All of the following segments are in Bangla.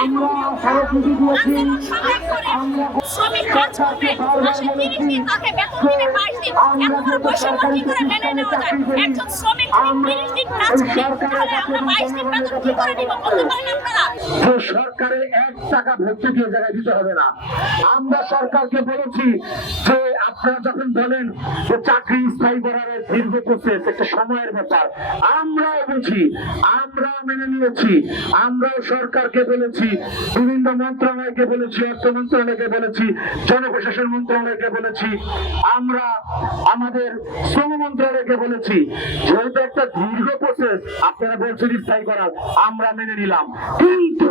স্মারকলিপি দিয়েছি। আন্দোলন শ্রমিক কাজ করবে। মাসে তিরিশ দিন তাকে বেতন দিবে বাইশ এত আমরা এক টাকা ভর্তুকি জায়গায় দিতে হবে না। আমরা সরকারকে বলেছি যে আপনারা যখন বলেন যে চাকরি স্থায়ী করার দীর্ঘ প্রসেস একটা সময়ের ব্যাপার, আমরাও বুঝি, আমরাও মেনে নিয়েছি, আমরাও সরকারকে বলেছি, বিভিন্ন মন্ত্রণালয়কে বলেছি, অর্থ মন্ত্রণালয়কে বলেছি, জনপ্রশাসন মন্ত্রণালয়কে বলেছি, আমরা আমাদের শ্রম মন্ত্রণালয়কে বলেছি, যেহেতু একটা দীর্ঘ প্রসেস আপনারা বলছেন স্থায়ী করার, আমরা মেনে নিলাম। কিন্তু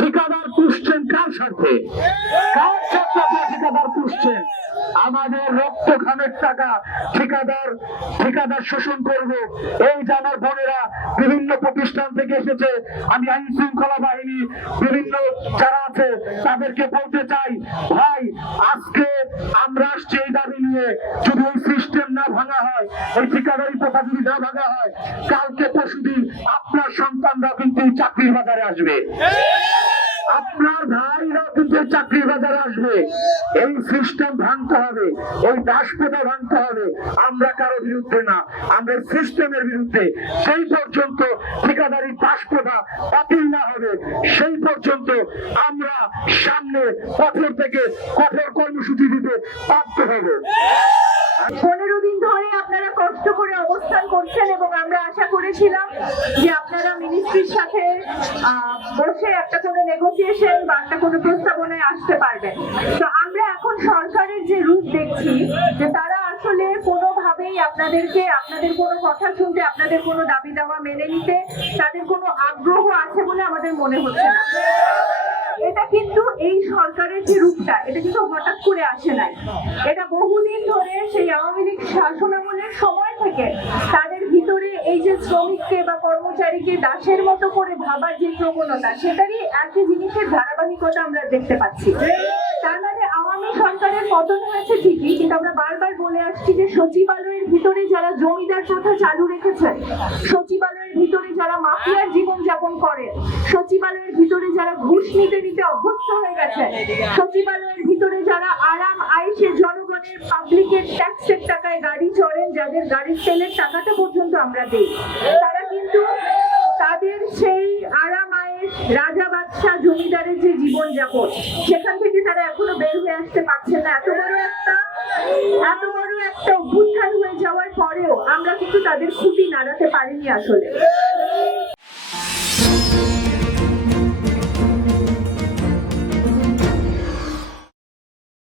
ঠিকাদার পুষছেন কার স্বার্থে? কার স্বার্থে ঠিকাদার পুষছেন? আমাদের রক্ত খামের টাকা ঠিকাদার ঠিকাদার শোষণ করব। এই যে আমার বোনেরা বিভিন্ন প্রতিষ্ঠান থেকে এসেছে, আমি আইন শৃঙ্খলা বাহিনী, বিভিন্ন যারা আছে, তাদেরকে বলতে চাই, ভাই, আজকে আমরা আসছি এই দাবি নিয়ে। যদি ওই সিস্টেম না ভাঙা হয়, এই ঠিকাদারি প্রথা যদি না ভাঙা হয়, কালকে পরশুদিন আপনার সন্তানরা কিন্তু চাকরির বাজারে আসবে। আপনার ভাইরা কিন্তু চাকরির বাজারে আসবে এই সিস্টেম ভাঙতে হবে দাসপ্রথা ভাঙতে হবে। আমরা কারও বিরুদ্ধে না সিস্টেমের বিরুদ্ধে। সেই পর্যন্ত ঠিকাদারি না হবে, সেই পর্যন্ত আমরা সামনে কঠোর থেকে কঠোর কর্মসূচি দিতে বাধ্য হবে। পনেরো দিন ধরে আপনারা কষ্ট করে অবস্থান করছেন এবং আমরা আশা করেছিলাম যে মিনিস্ট্রির সাথে বসে একটা কোনো নেগোসিয়েশন বা একটা কোনো প্রস্তাবনায় আসতে পারবেন। তো আমরা এখন সরকারের যে রূপ দেখছি, যে তারা আসলে কোনোভাবেই আপনাদেরকে, আপনাদের কোনো কথা শুনতে, আপনাদের কোনো দাবি দাওয়া মেনে নিতে তাদের কোনো আগ্রহ আছে বলে আমাদের মনে হচ্ছে না। এটা কিন্তু এই সরকারের যে রূপটা, এটা কিন্তু হঠাৎ করে আসে নাই। এটা বহুদিন ধরে সেই আওয়ামী লীগ শাসনামলের সময় থেকে ভিতরে এই যে শ্রমিককে বা কর্মচারীকে দাসের মতো করে ভাবার যে প্রবণতা, সেটারই একই জিনিসের ধারাবাহিকতা আমরা দেখতে পাচ্ছি। তার মানে আওয়ামী সরকারের পতন হয়েছে ঠিকই, কিন্তু আমরা বারবার বলে আসছি যে সচিবালয়ের ভিতরে যারা জমিদার প্রথা চালু রেখেছেন, সচিবালয়ের জীবন যাপন করে। সচিবালয়ের ভিতরে যারা ঘুষ নিতে নিতে অভ্যস্ত হয়ে গেছে, সচিবালয়ের ভিতরে যারা আরাম আইসে জনগণের পাবলিকের ট্যাক্সের টাকায় গাড়ি চড়েন, যাদের গাড়ির তেলের টাকাটা পর্যন্ত আমরা দিই, তারা কিন্তু তাদের সেই আরাম আয়েস রাজা বাদশাহ জমিদারের যে জীবন যাপন সেখান থেকে তারা এখনও বের হয়ে আসতে পারছেন না। এত বড় একটা, এত বড় একটা অভ্যুত্থান হয়ে যাওয়ার পরেও আমরা কিন্তু তাদের খুঁটি নাড়াতে পারিনি আসলে।